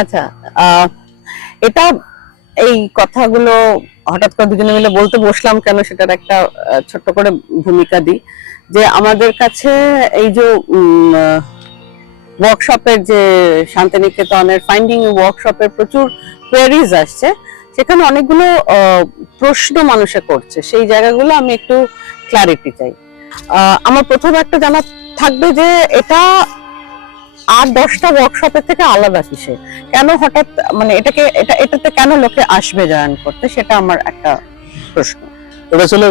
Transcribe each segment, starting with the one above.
আচ্ছা, এটা এই কথাগুলো হঠাৎ করে দুজনে মিলে বলতে বসলাম কেন সেটার একটা ছোট্ট করে ভূমিকা দিই। যে আমাদের কাছে এই যে ওয়ার্কশপের যে শান্তিনিকেতনের ফাইন্ডিং ওয়ার্কশপের প্রচুর কোয়েরিজ আসছে, সেখানে অনেকগুলো প্রশ্ন মানুষে করছে, সেই জায়গাগুলো আমি একটু ক্লারিটি চাই। আমার প্রথম একটা জানা থাকবে যে এটা আর 10টা ওয়ার্কশপের থেকে আলাদা কিসে, কেন হঠাৎ মানে এটাতে কেন লোকে আসবে জয়েন করতে, সেটা আমার একটা প্রশ্ন। এটা আসলে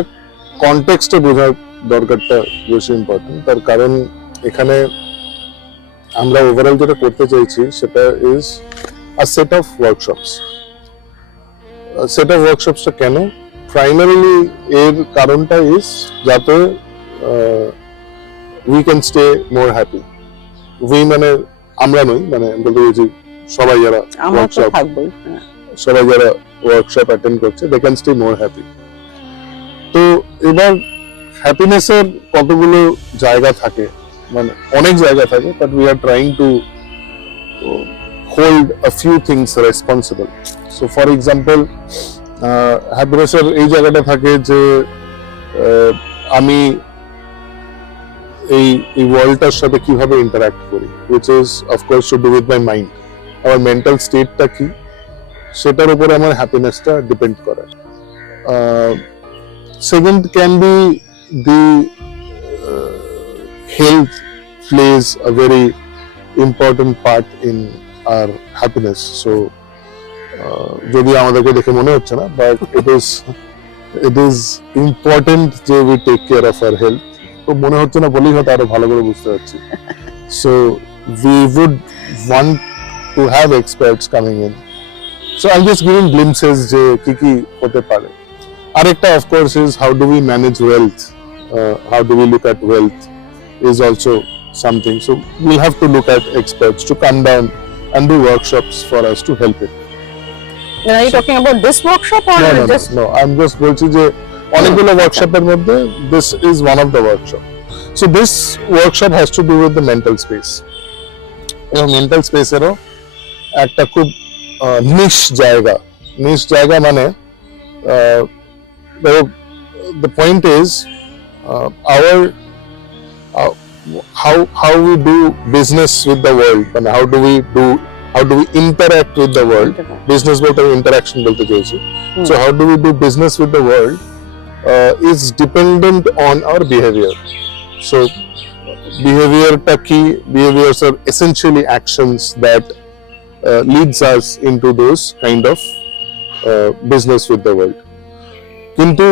কনটেক্সটে বোঝার দরকারটা বেশি ইম্পর্টেন্ট। তার কারণ এখানে আমরা ওভারঅল যেটা করতে চাইছি সেটা is a set of workshops. Set of ওয়ার্কশপসটা কেন, প্রাইমারিলি এর কারণটা ইজ যাতে we can stay more happy. We মানে আমরা নই, মানে বলতে চাইছি সবাই যারা ওয়ার্কশপ অ্যাটেন্ড করছে, they can stay more happy. তো এবার হ্যাপিনেসের কতগুলো জায়গা থাকে, মানে অনেক জায়গা থাকে, but we are trying to hold a few things responsible. So for example, হ্যাপিনেসের এই জায়গাটা থাকে যে আমি এই ওয়ার্ল্ডটার সাথে কিভাবে ইন্টারঅ্যাক্ট করি, which is of course to do with my mind. আমার মেন্টাল স্টেটটা কি, সেটার উপরে আমার হ্যাপিনেসটা ডিপেন্ড করে। Second can be the health plays a very important part in our happiness. So যদি আমাদেরকে দেখে মনে হচ্ছে না, but it is important যে we take care of our health. তো মনে হচ্ছে না বলেই হয়তো আরো ভালো করে বুঝতে পারছি। So we would want to have experts coming in. So I'm just giving glimpses যে কি কি হতে পারে। আরেকটা of course is how do we manage wealth, how do we look at wealth is also something. So we'll have to look at experts to come down and do workshops for us to help it. Are you talking about this workshop or just no, I'm just বলছি যে অনেকগুলো ওয়ার্কশপের মধ্যে this is one of the workshop. So this workshop has to do with the mental space. এবং mental স্পেসেরও একটা খুব নিশ জায়গা মানে the point is our how we do business with the world, and how do we interact with the world. Business bolte interaction bolte চাইছি। So how do we do business with the world is dependent on our behavior. So behavior-টা কি? Behaviors are essentially actions that leads us into those kind of business with the world. কিন্তু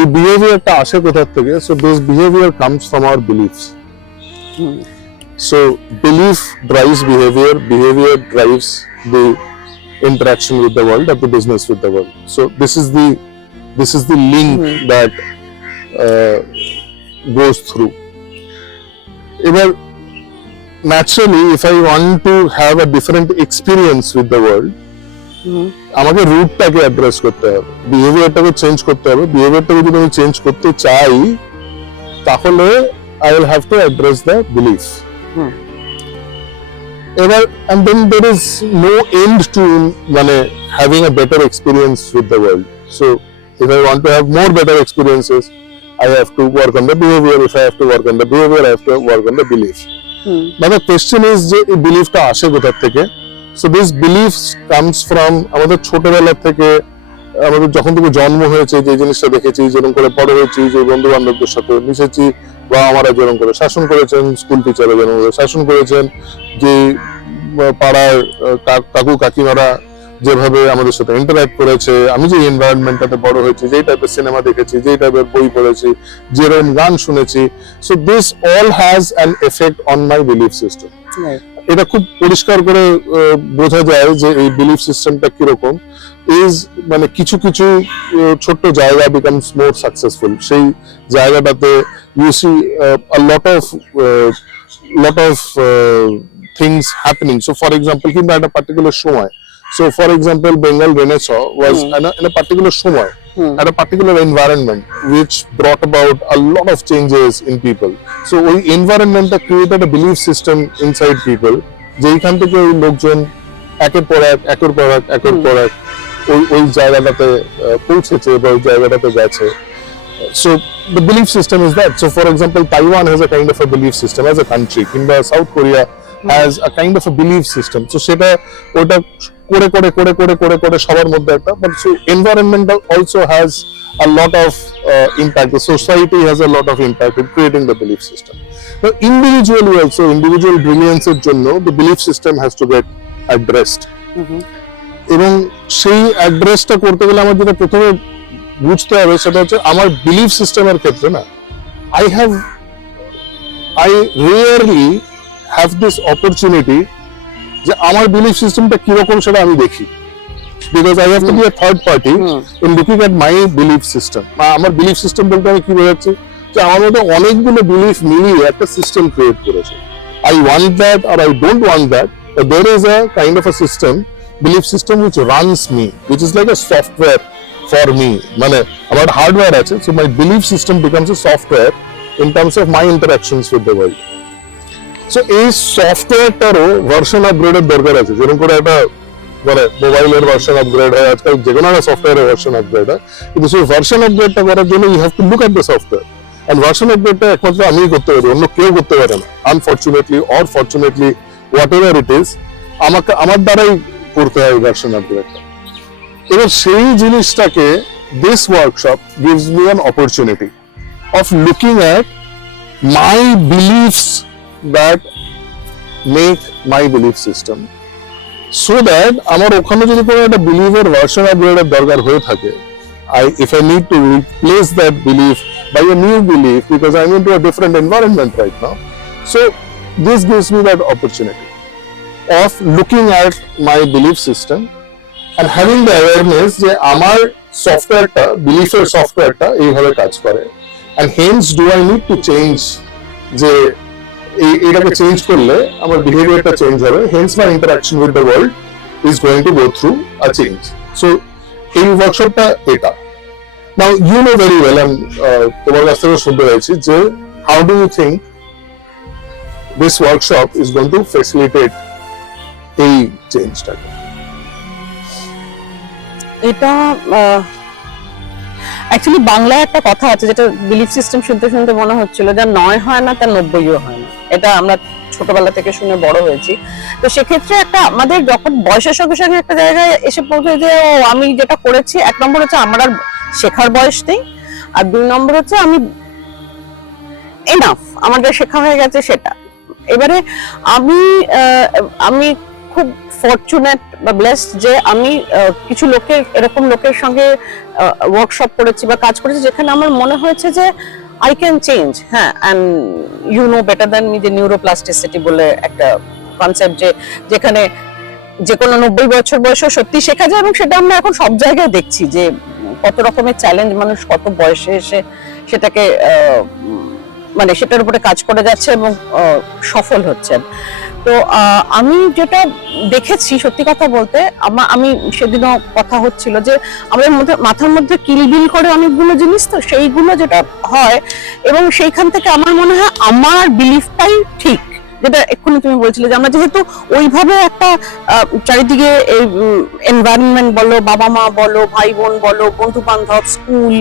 এই behavior-টা আসে কোথা থেকে? So this behavior comes from our beliefs. So belief drives behavior drives the interaction with the world, or the business with the world. So this is the link that goes through. Ever naturally, if I want to have a different experience with the world, আমাকে রুটটাকে address করতে হবে, বিহেভিয়ারটাকে change করতে হবে। বিহেভিয়ারটাকে যদি আমি change করতে চাই, তাহলে I will have to address the belief. And then there is no end to having a better experience with the world. So if I want to have more better experiences, I have to work on the behavior. If I have to work on the behavior, I have to work on the belief. But the question is যে এই বিলিফটা আসে কোথা থেকে? So this belief comes from আমাদের ছোটবেলা থেকে, আমাদের যখন থেকে জন্ম হয়েছে, যে জিনিসটা দেখেছি, যেরকম করে বড় হয়েছি, যে বন্ধু বান্ধবদের সাথে মিশেছি, বা আমরা যেরকম করে শাসন করেছেন, স্কুল টিচাররা যেরকম করে শাসন করেছেন, যে পাড়ার কাকু কাকিমারা যেভাবে আমাদের সাথে ইন্টারঅ্যাক্ট করেছে, আমি যে এনভায়রনমেন্টটাতে বড় হয়েছি, যেই টাইপের সিনেমা দেখেছি, যেই টাইপের বই পড়েছি, যেরকম গান শুনেছি, so this all has an effect on my belief system. এটা খুব পরিষ্কার করে বোঝা যায় যে এই বিলিফ সিস্টেমটা কিরকম ইজ, মানে কিছু কিছু ছোট্ট জায়গা বিকামস মোর সাকসেসফুল। সেই জায়গাটাতে you see a lot of things happening. So for example, কিন্তু একটা পার্টিকুলার সময়, so for example Bengal Renaissance was in a particular সময়, at a particular environment which brought about a lot of changes in people. So ওই environment created a belief system inside people, যেইখান থেকে ওই লোকজন একের পর এক ওই জায়গাটাতে পৌঁছেছে বা ওই জায়গাটাতে গেছে। So the belief system is that. So for example, Taiwan has a kind of a belief system as a country. Kimba South Korea has a kind of a belief system. So সেটা ওটা করে সবার মধ্যে একটা, but so environment also has a lot of impact. The society has a lot of impact in creating the belief system. Now individually also, individual brilliance এর জন্য the belief system has to get addressed. এবং সেই অ্যাড্রেসটা করতে গেলে আমার যেটা প্রথমে বুঝতে হবে সেটা হচ্ছে আমার বিলিফ সিস্টেমের ক্ষেত্রে না, I rarely have this opportunity যে আমার বিলিফ সিস্টেমটা কিরকম সেটা আমি দেখি, because I have to be a third party in looking at my belief system. আমার বিলিফ সিস্টেম বলতে আমি কি বোঝাচ্ছি, যে আমার মধ্যে অনেকগুলো বিলিফ মিলিয়ে একটা সিস্টেম ক্রিয়েট করেছে। I want that or I don't want that, but there is a kind of a system, belief system which runs me, which is like a software for me. মানে আমার hardware আছে, so my belief system becomes a software in terms of my interactions with the world. So এই সফটওয়্যারটারও version আপগ্রেডের দরকার আছে, যেরকম করে একটা মানে মোবাইলের ভার্সন আপগ্রেড হয়, আজকাল যে কোনো একটা সফটওয়্যারের ভার্সন আপগ্রেড হয়, কিন্তু সেই ভার্সন আপগ্রেডটা করার জন্য you have to look at the software, and version আপগ্রেডটা একমাত্র আমিই করতে পারি, অন্য কেউ করতে পারে না, unfortunately or fortunately whatever it is, আমার দ্বারাই করতে হয় ভার্সন আপগ্রেডটা। এবার সেই জিনিসটাকে this workshop gives me an opportunity of looking at my beliefs that make my belief system, so that আমার ওখানে যদি কোনো একটা বিলিফের ভার্সন আপগ্রেডের দরকার হয়ে থাকে, if I need to replace that belief by a new belief because I'm into a different environment right now, so this gives me that opportunity of looking at my belief system and having the awareness যে আমার সফটওয়্যারটা, বিলিফের সফটওয়্যারটা এইভাবে কাজ করে, and hence do I need to change, যে এইটাকে change করলে আমার বিহেভিয়ারটা চেঞ্জ হবে, hence my interaction with the world is going to go through a change. So এই ওয়ার্কশপটা এটা। Now you know very well, and তোমার কাছ থেকে শুনতে হয়েছে যে how do you think this workshop is going to facilitate এই চেঞ্জটাকে? এটা অ্যাকচুয়ালি বাংলায় একটা কথা আছে, যেটা বিলিফ সিস্টেম শুনতে শুনতে মনে হচ্ছিল যা 9 হয় না তার 90ও হয় না। এটা আমরা ছোটবেলা থেকে শুনে বড় হয়েছি। তো সেক্ষেত্রে একটা আমাদের যখন বয়সের সঙ্গে সঙ্গে একটা জায়গায় এসে পৌঁছে যে ও আমি যেটা করেছি, এক নম্বর হচ্ছে আমার আর শেখার বয়স নেই, আর 2 নম্বর হচ্ছে আমি এনাফ, আমার যা শেখা হয়ে গেছে সেটা। এবারে আমি খুব ফরচুনেট বা ব্লেসড যে আমি কিছু এরকম লোকের সঙ্গে ওয়ার্কশপ করেছি বা কাজ করেছি যেখানে আমার মনে হয়েছে যে I can change, হ্যাঁ, and you know better than me যে নিউরোপ্লাস্টিসিটি বলে একটা কনসেপ্ট, যেখানে যে কোনো 90 বছর বয়সেও সত্যি শেখা যায়, এবং সেটা আমরা এখন সব জায়গায় দেখছি যে কত রকমের চ্যালেঞ্জ মানুষ কত বয়সে এসে সেটাকে মানে সেটার উপরে কাজ করে যাচ্ছে এবং সফল হচ্ছে। তো আমি যেটা দেখেছি সত্যি কথা বলতে, আমি সেদিনও কথা হচ্ছিল যে আমাদের মাথার মধ্যে কিলবিল করে অনেকগুলো জিনিস, তো সেইগুলো যেটা হয় এবং সেইখান থেকে আমার মনে হয় আমার বিলিফটাই ঠিক, যেটা এক্ষুনি তুমি বলছিলে যে আমরা যেহেতু ওইভাবে একটা চারিদিকে এই এনভায়রনমেন্ট বলো, বাবা মা বলো, ভাই বোন বলো, বন্ধু বান্ধব, স্কুল,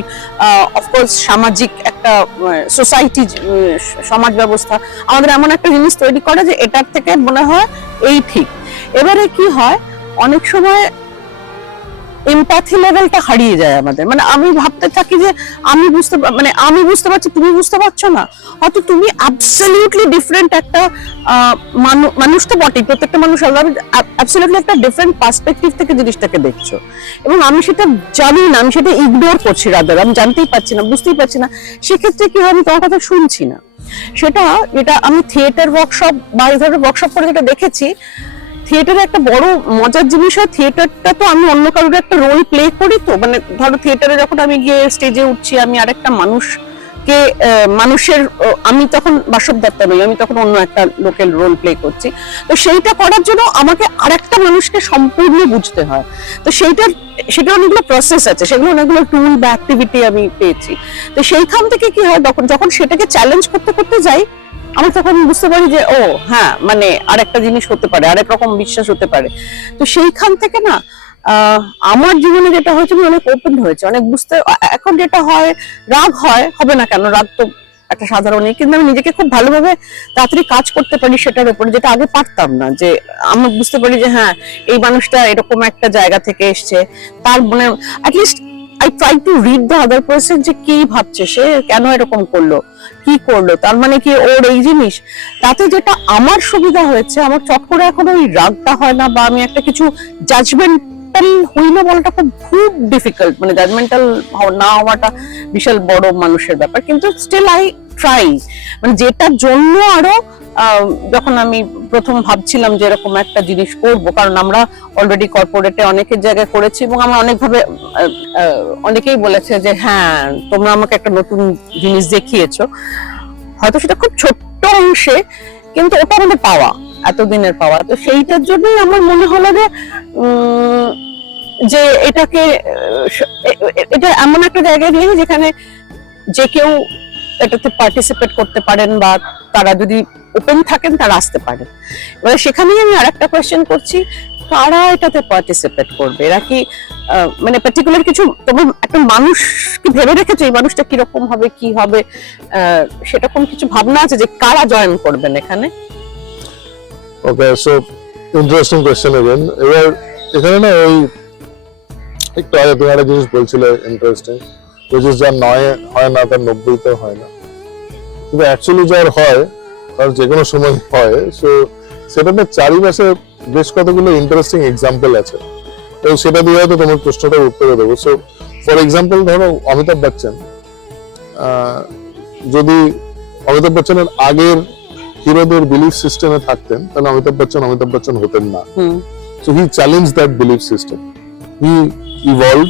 অফকোর্স সামাজিক একটা সোসাইটি, সমাজ ব্যবস্থা আমাদের এমন একটা জিনিস তৈরি করে যে এটার থেকে মনে হয় এই ঠিক। এবারে কি হয়, অনেক সময় এমপ্যাথি লেভেলটা হারিয়ে যায় আমাদের, মানে আমি ভাবতে থাকি যে আমি বুঝতে পারছি, তুমি বুঝতে পারছো না, হয়তো তুমি অ্যাবসলিউটলি ডিফারেন্ট একটা মানুষ তো বটেই, প্রত্যেকটা মানুষ আলাদা, অ্যাবসলিউটলি একটা ডিফারেন্ট পার্সপেক্টিভ থেকে জিনিসটাকে দেখছো, এবং আমি সেটা জানি না, আমি সেটা ইগনোর করছি, রাদার আমি জানতেই পারছি না, বুঝতেই পারছি না, সেক্ষেত্রে কি হয় আমি তোমার কথা শুনছি না। এটা আমি থিয়েটার ওয়ার্কশপ বা এই ধরনের ওয়ার্কশপ করে যেটা দেখেছি, থিয়েটারে একটা বড় মজার জিনিস হয়, থিয়েটারটা তো আমি অন্য কারোর একটা রোল প্লে করি, তো মানে ধরো থিয়েটারে যখন আমি গিয়ে স্টেজে উঠছি, আমি আরেকটা মানুষের আমি তখন বাসব দত্তা নই, আমি তখন অন্য একটা লোকের রোল প্লে করছি, তো সেইটা করার জন্য আমাকে আরেকটা মানুষকে সম্পূর্ণ বুঝতে হয়, তো সেটা অনেকগুলো প্রসেস আছে, সেগুলো অনেকগুলো টুল বা অ্যাক্টিভিটি আমি পেয়েছি। তো সেইখান থেকে কি হয়, যখন সেটাকে চ্যালেঞ্জ করতে করতে যাই, আমার তখন বুঝতে পারি যে ও হ্যাঁ মানে আরেকটা জিনিস হতে পারে, আরেক রকম বিশ্বাস হতে পারে। তো সেইখান থেকে না আমার জীবনে যেটা হয়েছে, আমি অনেক ওপেন হয়েছে, অনেক বুঝতে। এখন যেটা হয়, রাগ হয়, হবে না কেন, রাগ তো একটা সাধারণই, কিন্তু আমি নিজেকে খুব ভালোভাবে তাড়াতাড়ি কাজ করতে পারি সেটার উপরে, যেটা আগে পারতাম না। যে আমি বুঝতে পারি যে হ্যাঁ এই মানুষটা এরকম একটা জায়গা থেকে এসছে, তার মনে at least I try to read the other person, যে কি ভাবছে, সে কেন এরকম করলো, কি করলো, তার মানে কি ওর এই জিনিস। তাতে যেটা আমার সুবিধা হয়েছে, আমার চট করে এখন ওই রাগটা হয় না, বা আমি একটা কিছু জাজমেন্টাল হই না বলাটা খুব ডিফিকাল্ট, মানে জাজমেন্টাল না হওয়াটা বিশাল বড় মানুষের ব্যাপার, কিন্তু স্টিল আই ট্রাই, মানে যেটার জন্য আরো যখন আমি প্রথম ভাবছিলাম যে এরকম একটা জিনিস করব, কারণ আমরা অলরেডি কর্পোরেটে অনেকের জায়গায় করেছি, এবং আমরা অনেকভাবে অনেকেই বলেছে যে হ্যাঁ তোমরা আমাকে একটা নতুন জিনিস দেখিয়েছো, হয়তো সেটা খুব ছোট্ট অংশে, কিন্তু ওটা আমাদের পাওয়া, এতদিনের পাওয়া। তো সেইটার জন্যই আমার মনে হলো যে এটাকে এটা এমন একটা জায়গায় নিয়ে যেখানে যে কেউ এটাতে পার্টিসিপেট করতে পারেন, বা তারা যদি ওপেন থাকেন তারা আসতে পারেন। এবার সেখানেই আমি আরেকটা কোয়েশ্চেন করছি, কারা এটাতে পার্টিসিপেট করবে? এরা কি মানে পার্টিকুলার কিছু, তোমার একটা মানুষ কি ভেবে রেখেছো এই মানুষটা কিরকম হবে, কি হবে, সেরকম কিছু ভাবনা আছে যে কারা জয়েন করবেন এখানে? ওকে, সো ইন্টারেস্টিং কোয়েশ্চেন अगेन। এবার এখানে না ওই একটু আগে তুমি একটা জিনিস বলছিলে ইন্টারেস্টিং, which is যার নয় হয় না তার 90 তো হয় না, কিন্তু অ্যাকচুয়ালি যার হয় তার যে কোনো সময় হয়। সো সেটাতে চারিপাশে বেশ কতগুলো ইন্টারেস্টিং এক্সাম্পল আছে, তো সেটা দিয়ে হয়তো তোমার প্রশ্নটা উত্তর দেবো। সো ফর এক্সাম্পল ধরো অমিতাভ বচ্চন, যদি অমিতাভ বচ্চনের আগের হিরোদের বিলিফ সিস্টেমে থাকতেন, তাহলে অমিতাভ বচ্চন হতেন না। So he challenge that belief system, he evolve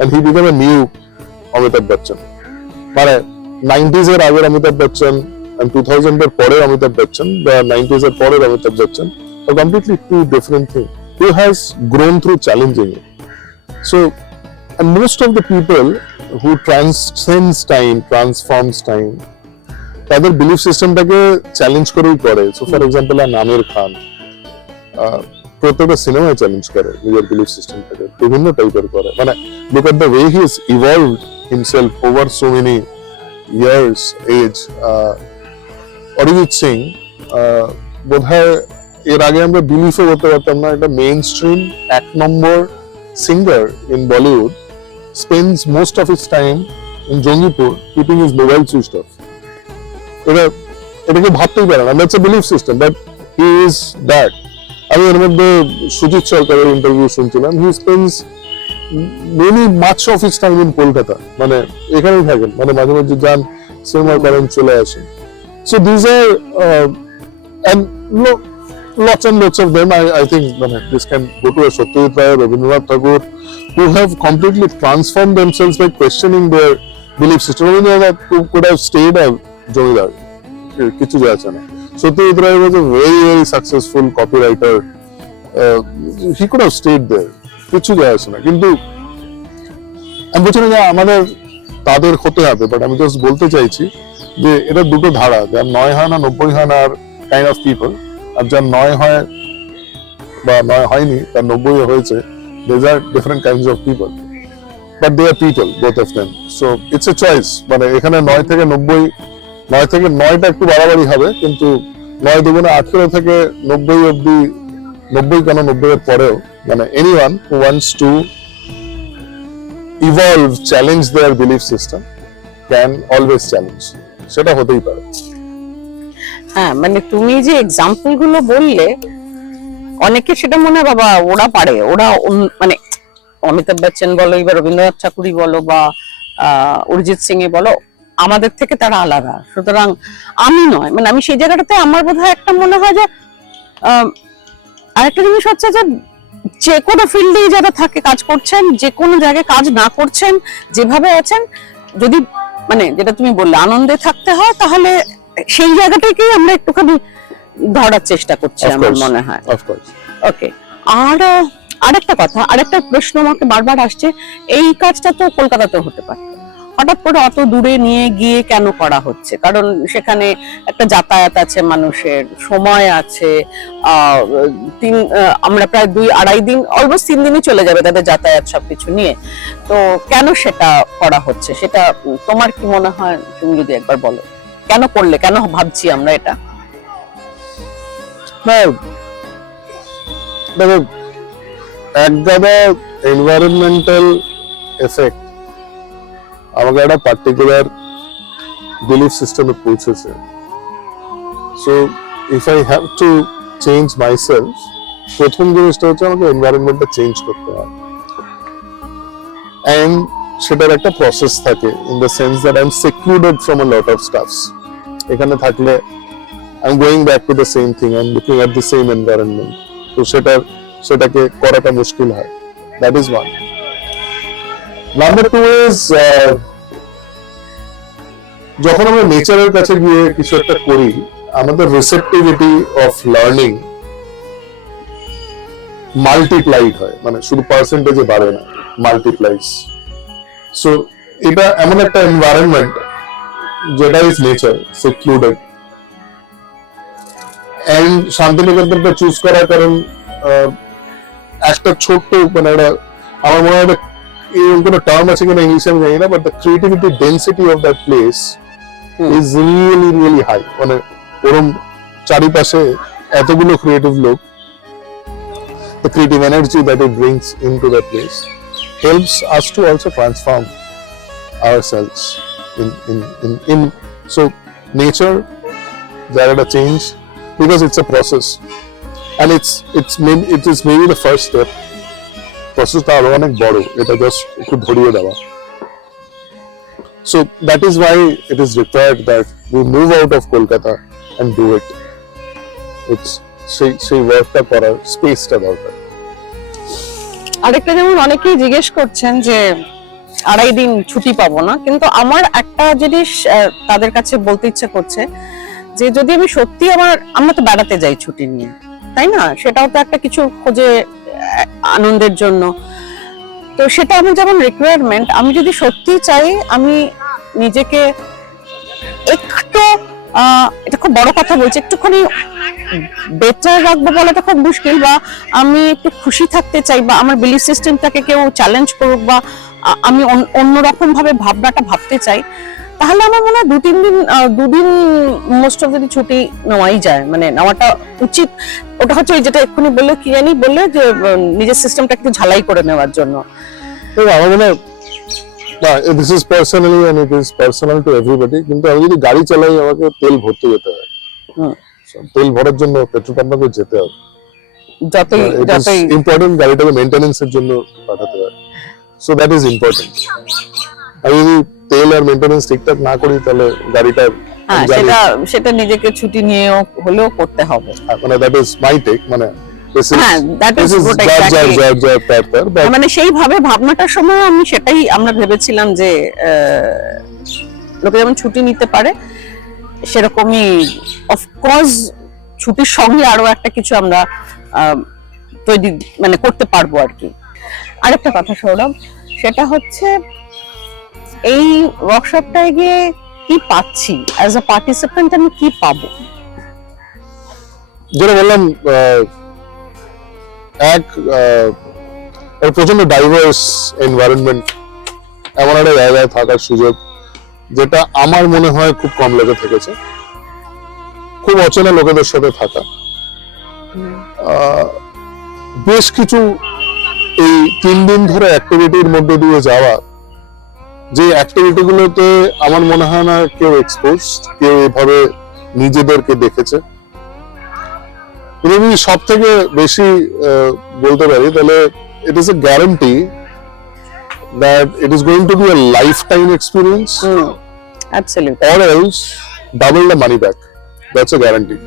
and he became a new Amitabh Bachchan. মানে 90s এর আগের অমিতাভ বচ্চন and 2000 এর পরের অমিতাভ বচ্চন, বা 90s এর পরের Amitabh Bachchan are completely two different things. He has grown through challenging it. So, and most of the people who transcends time, transforms time, তাদের belief সিস্টেমটাকে চ্যালেঞ্জ করেই করে। So for example Aamir Khan প্রত্যেকটা সিনেমায় চ্যালেঞ্জ করে নিজের বিলিফ সিস্টেমটাকে, বিভিন্ন টাইপের করে। মানে look at the way he has evolved himself over so many years, age. Arijit Singh বোধহয় এর আগে আমরা বিলিফও করতে পারতাম না, একটা main stream 1 number singer in Bollywood spends most of his time in Jongipur keeping his mobile switched off. এটাকে ভাবতেই পারে না, that's a belief system, but he is that. আমি এর মধ্যে সুজিত সরকারের ইন্টারভিউ শুনছিলাম, he spends much of his time in Kolkata, মানে এখানেই থাকেন, মানে মাঝে মাঝে যান, সিনেমা করেন, চলে আসেন। So these are and lots and lots of them. I think this can go to a Satyajit Ray, Rabindranath Tagore, who have completely transformed themselves by questioning their belief system. Rabindranath could have stayed a জমিদার, কিছু যায় না। Satyajit Ray was a very very successful copywriter. He could have stayed there, কিছু যায় না। কিন্তু আমি বলছি না যে আমাদের তাদের হতে হবে, বাট আমি জাস্ট বলতে চাইছি যে এটা দুটো ধারা, যার 9 হয় না 90 হয় না আর কাইন্ড অফ পিপল, আর যার 9 হয় বা 9 হয়নি তার 90 হয়েছে, these are different kinds of people, but they are people, both of them. So it's a choice. মানে এখানে 9 থেকে 90, 9 থেকে 9টা একটু বাড়াবাড়ি হবে, কিন্তু 9 দুগুণে 18 থেকে 90 অবধি, 90 কেন 90 এর পরেও, মানে anyone who wants to evolve, challenge their belief system can always challenge. সেটা হতেই পারে। হ্যাঁ, মানে তুমি যে এক্সাম্পল গুলো বললে, অনেকে সেটা মনে হয় বাবা ওরা পারে, ওরা মানে অমিতাভ বচ্চন বলো, এবার রবীন্দ্রনাথ ঠাকুরই বলো, বা অরিজিৎ সিং এ বলো, আমাদের থেকে তারা আলাদা, সুতরাং আমি নয়। মানে আমি সেই জায়গাটাতে আমার বোধহয় একটা মনে হয় যে আরেকটা জিনিস হচ্ছে যে কোনো ফিল্ডেই যারা থাকে, কাজ করছেন, যে কোনো জায়গায় কাজ না করছেন, যেভাবে আছেন, যদি মানে যেটা তুমি বললে আনন্দে থাকতে হয়, তাহলে সেই জায়গাটাকেই আমরা একটুখানি ধরার চেষ্টা করছি আমার মনে হয়। ওকে, আর আরেকটা কথা, আরেকটা প্রশ্ন আমাকে বারবার আসছে, এই কাজটা তো কলকাতাতেও হতে পারে, হঠাৎ করে অত দূরে নিয়ে গিয়ে কেন করা হচ্ছে? কারণ সেখানে একটা যাতায়াত আছে, মানুষের সময় আছে। আমরা প্রায় 2-2.5 দিন, অলমোস্ট 3 দিনই চলে যাবে তাদের যাতায়াত সবকিছু নিয়ে। তো কেন সেটা করা হচ্ছে, সেটা তোমার কি মনে হয়? তুমি যদি একবার বলো, কেন করলে, কেন ভাবছি আমরা এটা? না দেখো, একগাদা এনভায়রনমেন্টাল এফেক্ট আমাকে একটা পার্টিকুলার বিলিফ সিস্টেমে পৌঁছেছে। So if I have to change myself, প্রথম জিনিসটা হচ্ছে আমাকে এনভায়রনমেন্টটা চেঞ্জ করতে হয়, এন্ড সেটার একটা প্রসেস থাকে, in the sense that I am secluded from a lot of stuffs. এখানে থাকলে I am going back to the same thing, I am looking at the same environment, তো সেটাকে করাটা মুশকিল হয়। That is one. Number two is, যখন আমরা নেচারের কাছে গিয়ে কিছু একটা করি, আমাদের রিসেপটিভিটি অফ লার্নিং মাল্টিপ্লাইড হয়, মানে শুধু পার্সেন্টেজে বাড়ে না, মাল্টিপ্লাইজ। সো এটা এমন একটা এনভায়রনমেন্ট যেটা is nature, secluded. And শান্তিনিকেতনটা choose করার কারণ একটা ছোট্ট, মানে একটা, আমার মনে হয় এরকম কোনো টার্ম আছে কিনা ইংলিশে আমি জানি না, but the creativity density of that place is really really high. মানে ওরম চারিপাশে এতগুলো ক্রিয়েটিভ লোক, the creative energy that it brings into that place helps us to also transform ourselves in so nature, there are a change because it's a process, and it is maybe the first step. Process ta aro onek bodo, eta just ekটু ধরিয়ে দেওয়া। So that is why it is required that we move out of Kolkata and do it. It's সেই ওয়ার্কটা করার স্পেসটা দরকার। আরেকটা, যেমন অনেকেই জিজ্ঞেস করছেন যে 2.5 দিন ছুটি পাবো না, কিন্তু আমার একটা জিনিস তাদের কাছে বলতে ইচ্ছে করছে যে যদি আমি সত্যি, আমরা তো বেড়াতে যাই ছুটি নিয়ে, তাই না? সেটাও তো একটা কিছু খোঁজে আনন্দের জন্য। তো সেটা আমি যেমন রিকোয়ারমেন্ট, আমি যদি সত্যি চাই আমি নিজেকে একটু, এটা খুব বড় কথা বলছি, একটুখানি বেটার রাখবো বলাটা খুব মুশকিল, বা আমি একটু খুশি থাকতে চাই, বা আমার বিলিফ সিস্টেমটাকে কেউ চ্যালেঞ্জ করুক, বা আমি অন্যরকম ভাবে ভাবনাটা ভাবতে চাই, তাহলে আমার মনে হয় 2-3 দিন মোস্ট অফ দ্য ছুটি নেওয়াই যায়, মানে নেওয়াটা উচিত। ওটা হচ্ছে ওই যেটা এক্ষুনি বললে, কি জানি বললে, যে নিজের সিস্টেমটা একটু ঝালাই করে নেওয়ার জন্য। তো আমার মনে হয় this is personally and it is personal to everybody, কিন্তু আমি যদি গাড়ি চালাই আমাকে তেল ভরতে যেতে হয়, তেল ভরার জন্য পেট্রোল পাম্পে যেতে হবে, যতই ইম্পর্টেন্ট, গাড়িটাকে মেইনটেনেন্সের জন্য পাঠাতে হয়। So that is important. আমি যদি তেল আর মেইনটেনেন্স ঠিকঠাক না করি, তাহলে গাড়িটা, সেটা নিজেকে ছুটি নিয়ে হলেও করতে হবে, মানে দ্যাট ইজ মাই টেক। মানে মানে সেইভাবে ভাবনাটার সময় আমরা ভেবেছিলাম যে লোকে যেমন ছুটি নিতে পারে, সেরকমই অফকোর্স ছুটির সঙ্গে আরো একটা কিছু আমরা তৈরি, মানে করতে পারবো আর কি। আরেকটা কথা সৌরভ, সেটা হচ্ছে এই ওয়ার্কশপটায় গিয়ে কি পাচ্ছি, অ্যাজ আ পার্টিসিপেন্ট আমি কি পাবো? যেটা বললাম, প্রচন্ড ডাইভার্স এনভায়রনমেন্ট, এমন একটা জায়গায় থাকার সুযোগ যেটা আমার মনে হয় খুব কম লোকে থেকেছে। খুব অচেনা লোকেদের সাথে থাকা, বেশ কিছু এই 3 দিন ধরে অ্যাক্টিভিটির মধ্যে দিয়ে যাওয়া, যে অ্যাক্টিভিটি গুলোতে আমার মনে হয় না কেউ এক্সপোজড, কেউ এভাবে নিজেদেরকে দেখেছে। যদি সব থেকে বেশি বলতে পারি, তাহলে it is a guarantee that it is going to be a lifetime experience. Absolutely. Or else double the money back. That's a guarantee.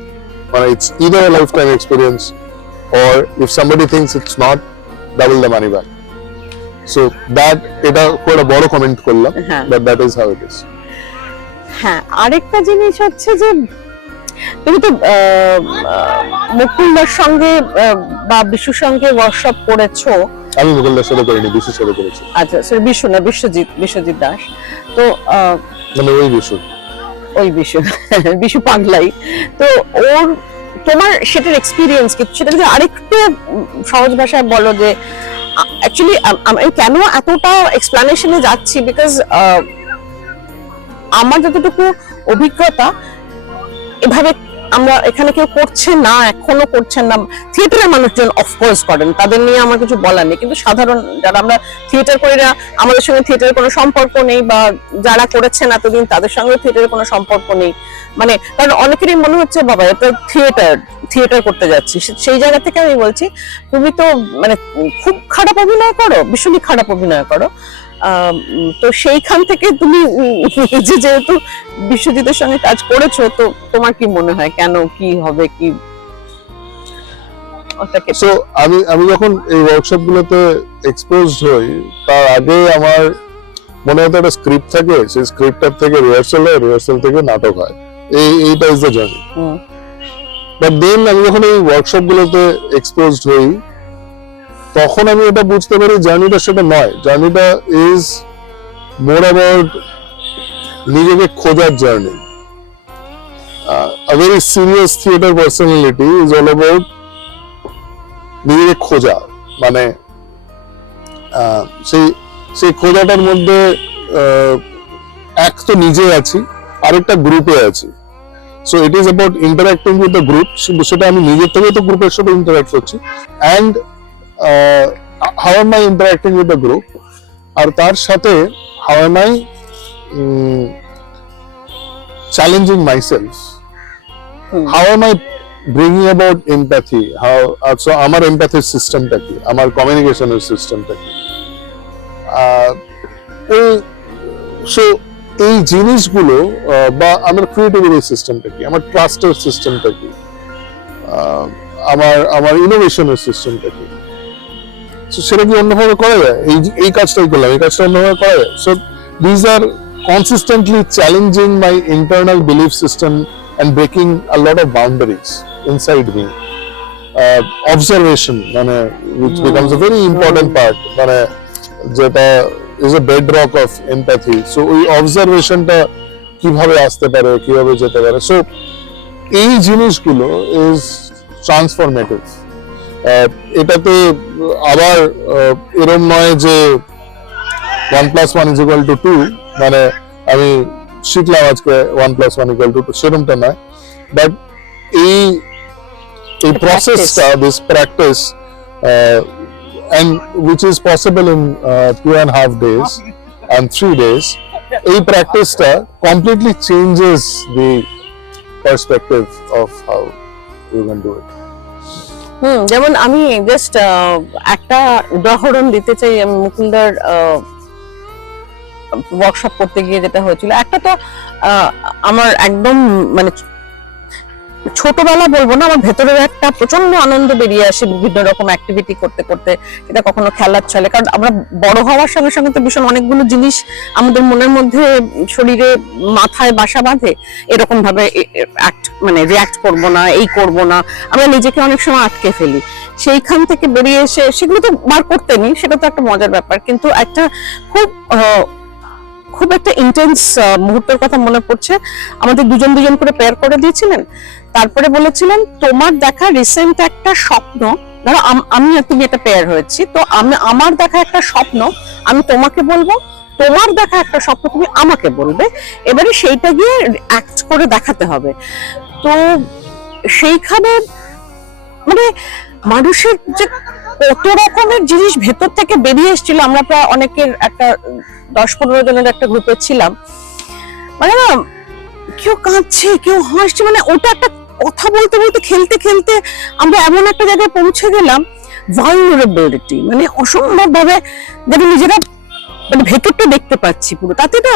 It's either a lifetime experience, or if somebody thinks it's not, double the money back. So that এটা খুব বড় comment করলাম, but that is how it is. হ্যাঁ, আরেকটা জিনিস হচ্ছে যে তুমি তো মুকুলদার সঙ্গে বা বিশুর সঙ্গে ওয়ার্কশপ করেছো, আমি মুকুলদার সাথে করিনি, বিশুর সাথে করেছি। আচ্ছা, সেটা বিশ্ব না, বিশ্বজিৎ দাস। তো মানে ওই বিশু, বিশু পাগলাই। তো ওর, তোমার সেটার এক্সপিরিয়েন্স কি, সেটা যদি আরেকটু সহজ ভাষায় বলো যে অ্যাকচুয়ালি আমি কেন এতটা এক্সপ্লানেশনে যাচ্ছি, বিকজ আমার যতটুকু অভিজ্ঞতা, এভাবে আমরা এখানে কেউ করছে না, এখনো করছেন না। থিয়েটারের মানুষজন অফকোর্স করেন, তাদের নিয়ে আমার কিছু বলার নেই, কিন্তু সাধারণ যারা আমরা থিয়েটার করি না, আমাদের সঙ্গে থিয়েটারের কোনো সম্পর্ক নেই, বা যারা করেছেন এতদিন তাদের সঙ্গে থিয়েটারের কোনো সম্পর্ক নেই, মানে কারণ অনেকেরই মনে হচ্ছে বাবা এটা থিয়েটার করতে যাচ্ছি। সেই জায়গা থেকে আমি বলছি, তুমি তো মানে খুব খারাপ অভিনয় করো, ভীষণই খারাপ অভিনয় করো। তো সেইখান থেকে তুমি যেহেতু বিশ্বজিতের সঙ্গে কাজ করেছো, তো তোমার কি মনে হয় কেন, কি হবে, কি ওটাকে? সো আমি যখন এই ওয়ার্কশপ গুলোতে এক্সপোজড হই, তার আগে আমার মনে হতো একটা স্ক্রিপ্ট থাকে, সেই স্ক্রিপ্টটার থেকে রিহার্সাল হয়, রিহার্সাল থেকে নাটক হয়, এইটা is the journey. But then আমি যখন এই ওয়ার্কশপ গুলোতে এক্সপোজড হই, তখন আমি এটা বুঝতে পারি জার্নিটা সেটা নয়, জার্নিটা ইজ মোর অ্যাবাউট নিজেকে খোঁজার journey. A very serious theatre personality is all about নিজেকে খোঁজা, মানে সেই খোঁজাটার মধ্যে এক তো নিজে আছি, আরেকটা গ্রুপে আছি। So it is about interacting with the group, সেটা আমি নিজের থেকে তো গ্রুপের সাথে ইন্টারঅ্যাক্ট করছি, and how am I interacting with the group, আর তার সাথে how am I challenging myself, how am I bringing about empathy, so আমার empathy সিস্টেমটা কি, আমার কমিউনিকেশনের সিস্টেমটা কি, সো এই জিনিসগুলো, বা আমার ক্রিয়েটিভিটি সিস্টেমটা কি, আমার ট্রাস্টের সিস্টেমটা কি, আমার ইনোভেশনের সিস্টেমটা কি, সেটা কি অন্যভাবে করা যায়? এই কাজটাই করলাম, এই কাজটা অন্যভাবে করা যায়। So this are consistently challenging my internal belief system and breaking a lot of boundaries inside me. Observation, মানে which becomes a very important part, মানে যেটা is a bedrock of empathy. So ওই observationটা কিভাবে আসতে পারে, কিভাবে যেতে পারে, so এই জিনিসগুলো is transformative. এটাতে আবার এরম নয় যে 1+1=2, মানে আমি শিখলাম আজকে 1+1=2, সেরকমটা নয়, বাট এই প্রসেসটা, this practice, and which is possible in 2.5 days and 3 days, এই প্র্যাকটিসটা completely changes the perspective of how you can do it. যেমন আমি জাস্ট একটা উদাহরণ দিতে চাই। আমি মুকুলদার ওয়ার্কশপ করতে গিয়ে যেটা হয়েছিল, একটা তো আমার একদম মানে ছোটবেলা বলবো না, আমার ভেতরের একটা প্রচন্ড আনন্দ বেরিয়ে আসে বিভিন্ন রকম অ্যাক্টিভিটি করতে করতে, এটা কখনো খেলার ছলে, কারণ আমরা বড় হওয়ার সঙ্গে সঙ্গে তো ভীষণ অনেকগুলো জিনিস আমাদের মনের মধ্যে, শরীরে, মাথায় বাসা বাঁধে, এরকম ভাবে মানে রিয়াক্ট করব না, এই করব না, আমরা নিজেকে অনেক সময় আটকে ফেলি। সেইখান থেকে বেরিয়ে এসে সেগুলো তো বার করতে নেই, সেটা তো একটা মজার ব্যাপার, কিন্তু একটা খুব একটা ইন্টেন্স মুহূর্তের কথা মনে পড়ছে। আমাদের দুজন করে পেয়ার করে দিয়েছিলেন, তারপরে বলেছিলেন তোমার দেখা রিসেন্ট একটা স্বপ্ন, ধরো আমি আর তুমি একটা পেয়ার হয়েছি, তো আমার দেখা একটা স্বপ্ন আমি তোমাকে বলবো, তোমার দেখা একটা স্বপ্ন তুমি আমাকে বলবে, এবারে সেইটা গিয়ে অ্যাক্ট করে দেখাতে হবে। তো সেইখানে মানে মানুষের যে কত রকমের জিনিস ভেতর থেকে বেরিয়ে এসেছিল। আমরা প্রায় অনেকের একটা 10-15 জনের একটা গ্রুপে ছিলাম, মানে না কেউ কাঁদছে, কেউ হাসছে, মানে ওটা একটা কথা বলতে বলতে, খেলতে খেলতে আমরা এমন একটা জায়গায় পৌঁছে গেলাম, ভালনারেবিলিটি, মানে অসম্ভব ভাবে যেন নিজেরা মানে ভেতরটা দেখতে পাচ্ছি পুরো। তাতে না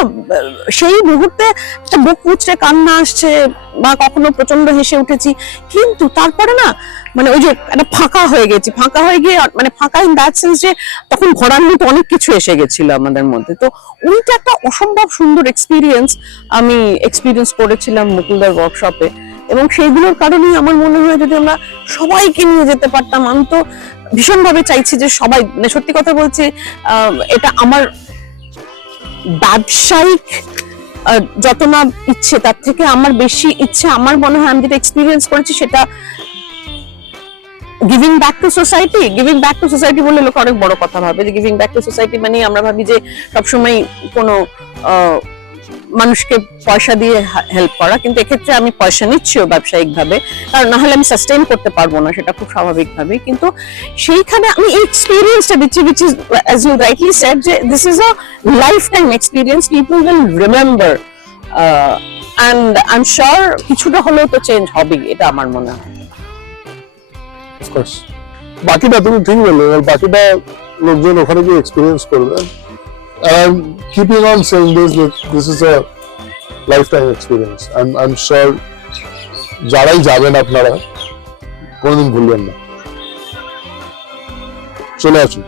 সেই মুহূর্তে একটা বুক মুচড়ে কান্না আসছে, বা কখনো প্রচন্ড হেসে উঠেছি, কিন্তু তারপরে না মানে ওই যে একটা ফাঁকা হয়ে গেছি, ফাঁকা হয়ে গিয়ে মানে ফাঁকা ইন দ্যাট সেন্স যে তখন ঘোরার মতো অনেক কিছু এসে গেছিল আমাদের মধ্যে। তো ওইটা একটা অসম্ভব সুন্দর আমি এক্সপিরিয়েন্স করেছিলাম মুকুলদার ওয়ার্কশপে, এবং সেইগুলোর কারণেই আমার মনে হয় যদি আমরা সবাইকে নিয়ে যেতে পারতাম, আমি তো ভীষণভাবে চাইছি যে সবাই, মানে সত্যি কথা বলছি, এটা আমার ব্যবসায়িক যত না ইচ্ছে, তার থেকে আমার বেশি ইচ্ছে, আমার মনে হয় আমি যেটা এক্সপিরিয়েন্স করেছি সেটা giving back to society. Giving back to society বললে লোক অনেক বড় কথা ভাবে, যে গিভিং ব্যাক টু সোসাইটি মানে আমরা ভাবি যে সবসময় কোনো মানুষকে পয়সা দিয়ে হেল্প করা, কিন্তু এক্ষেত্রে আমি পয়সা নিচ্ছিও ব্যবসায়িক ভাবে, কারণ না হলে আমি সাস্টেইন করতে পারবো না, সেটা খুব স্বাভাবিক ভাবে। কিন্তু সেইখানে আমি এই এক্সপিরিয়েন্সটা দিচ্ছি, which is as you rightly said, যে this is a lifetime experience, people will remember, and I'm sure কিছুটা হলেও তো চেঞ্জ হবে, এটা আমার মনে হয়। Of course. বাকিটা তুমি ঠিক বললে, এবার বাকিটা লোকজন ওখানে গিয়ে এক্সপিরিয়েন্স করবে। And keeping on saying this is a lifetime experience. I'm sure যারাই যাবেন আপনারা কোনোদিন ভুলবেন না, চলে আসুন।